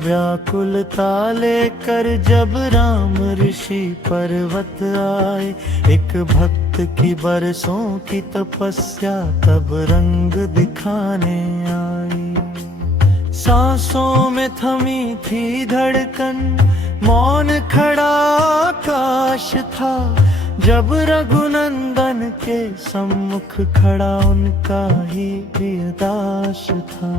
व्याकुलता लेकर जब राम ऋषि पर्वत आए, एक भक्त की बरसों की तपस्या तब रंग दिखाने आई। सांसों में थमी थी धड़कन, मौन खड़ा आकाश था, जब रघुनंदन के सम्मुख खड़ा उनका ही प्रियदास था।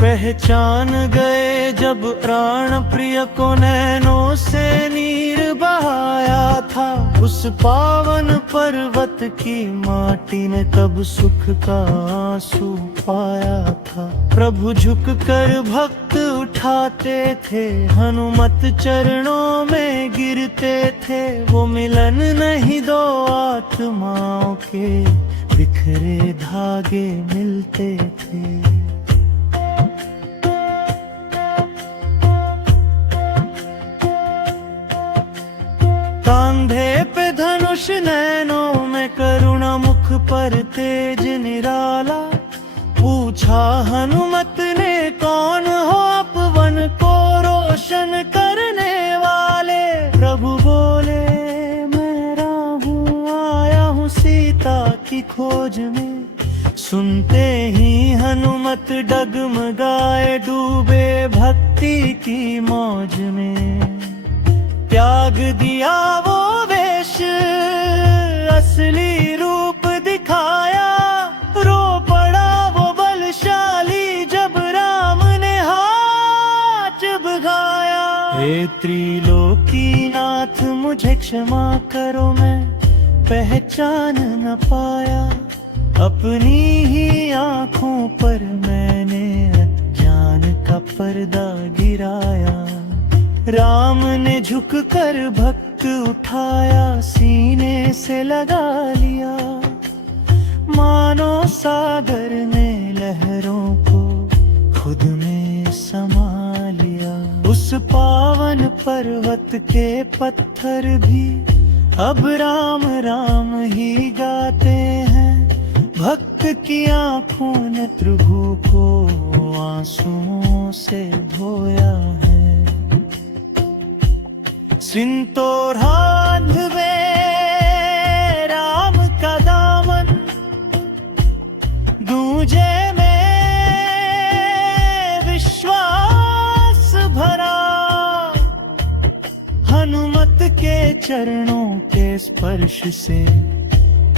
पहचान गए जब प्राण प्रिय को, नैनों से नीर बहाया था। उस पावन पर्वत की माटी ने तब सुख का आंसू पाया था। प्रभु झुककर भक्त उठाते थे, हनुमत चरणों में गिरते थे। वो मिलन नहीं दो आत्माओं के, बिखरे धागे मिलते थे। कांधे पे धनुष, नैनों में करुणा, मुख पर तेज निराला। पूछा हनुमत ने, कौन हो अपवन को रोशन करने वाले? प्रभु बोले, मैं राम हूँ, आया हूँ सीता की खोज में। सुनते ही हनुमत डगमगाए, डूबे भक्ति की मौज में। त्याग दिया वो वेश, असली रूप दिखाया। रो पड़ा वो बलशाली, जब राम ने हाथ बढ़ाया। हे त्रिलोकीनाथ मुझे क्षमा करो, मैं पहचान न पाया। अपनी ही आँखों पर मैंने अज्ञान का पर्दा गिराया। राम ने झुककर भक्त उठाया, सीने से लगा लिया। मानो सागर ने लहरों को खुद में समा लिया। उस पावन पर्वत के पत्थर भी अब राम राम ही गाते हैं। भक्त की आँखों ने प्रभु को आंसुओं से धोया है। सिंतोरांध में राम का दामन, गूंजे में विश्वास भरा। हनुमत के चरणों के स्पर्श से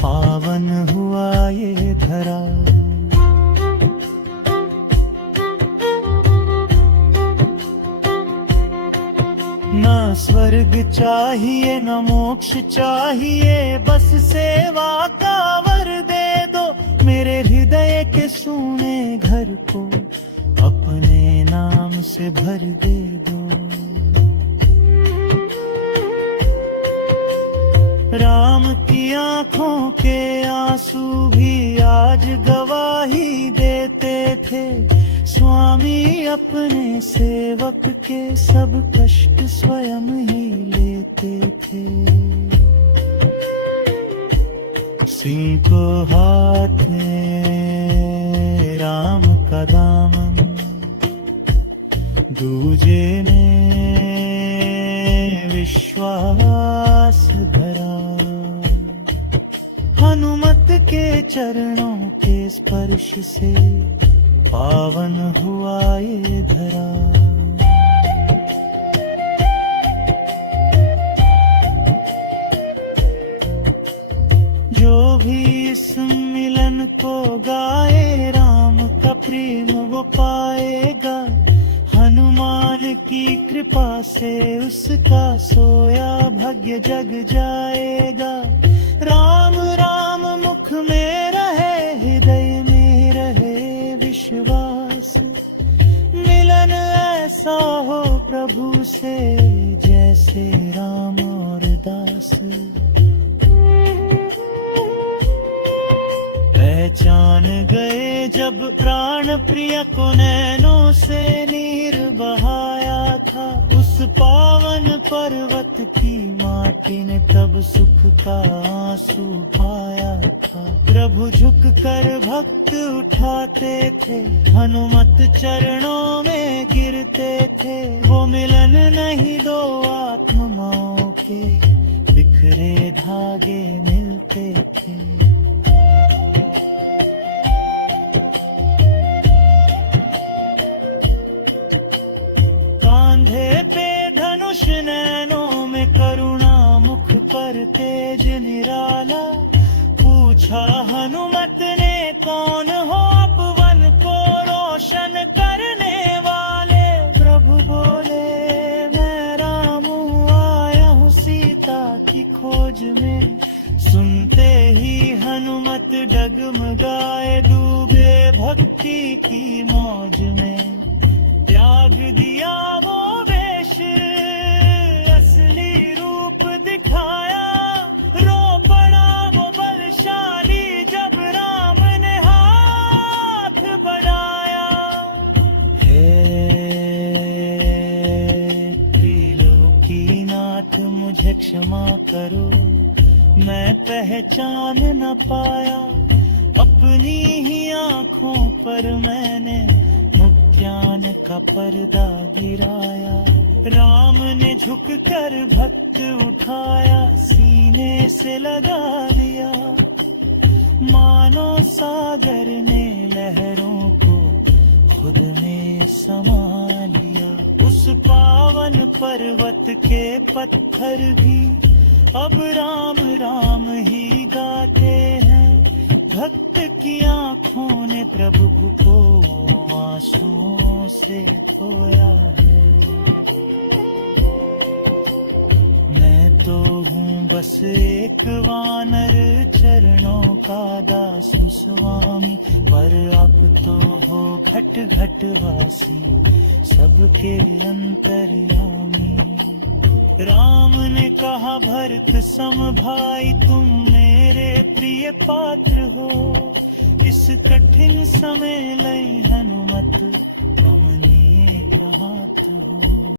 पावन हुआ ये धरा। ना स्वर्ग चाहिए न मोक्ष चाहिए, बस सेवा का वर दे दो। मेरे हृदय के सूने घर को अपने नाम से भर दे दो। राम की आँखों के आंसू भी आज गवाही देते थे। स्वामी अपने सेवक के सब कष्ट स्वयं ही लेते थे। सिंह को हाथ में राम का दामन, दूजे में विश्वास भरा। हनुमत के चरणों के स्पर्श से पावन हुआ ये धरा। जो भी इस मिलन को गाए, राम का प्रेम वो पाएगा। हनुमान की कृपा से उसका सोया भाग्य जग जाएगा। राम राम मुख में रहे, हृदय में रहे विश्वास, मिलन ऐसा हो प्रभु से जैसे राम और दास। पहचान गए जब प्राण प्रिय को नैनों से नीर बहाया था, उस पावन पर्वत की माटी ने तब सुख का आंसू पाया था। प्रभु झुक कर भक्त उठाते थे, हनुमत चरणों में गिरते थे। वो मिलन नहीं दो आत्माओं के, बिखरे धागे मिलते थे। नैनों में करुणा, मुख पर तेज निराला। पूछा हनुमत ने कौन हो आप वन को रोशन करने वाले। प्रभु बोले मैं राम हूँ, आया हूँ सीता की खोज में। सुनते ही हनुमत डगमगाए, डूबे भक्ति की मौज में। त्याग दिया वो वेश, असली रूप दिखाया। रो पड़ा वो बलशाली, जब राम ने हाथ बढ़ाया। हे त्रिलोकीनाथ मुझे क्षमा करो, मैं पहचान न पाया। अपनी ही आँखों पर मैंने ज्ञान का पर्दा गिराया। राम ने झुक कर भक्त उठाया, सीने से लगा लिया। मानो सागर ने लहरों को खुद में समा लिया। उस पावन पर्वत के पत्थर भी अब राम राम ही गाते हैं। भक्त की आँखों ने प्रभु को आंसुओं से धोया है। मैं तो हूँ बस एक वानर, चरणों का दास स्वामी। पर आप तो हो घट घट वासी, सबके अंतर्यामी। राम ने कहा भरत सम भाई, तुम मेरे प्रिय पात्र हो। इस कठिन समय लय हनुमत, मम नेत्र हाथ हो।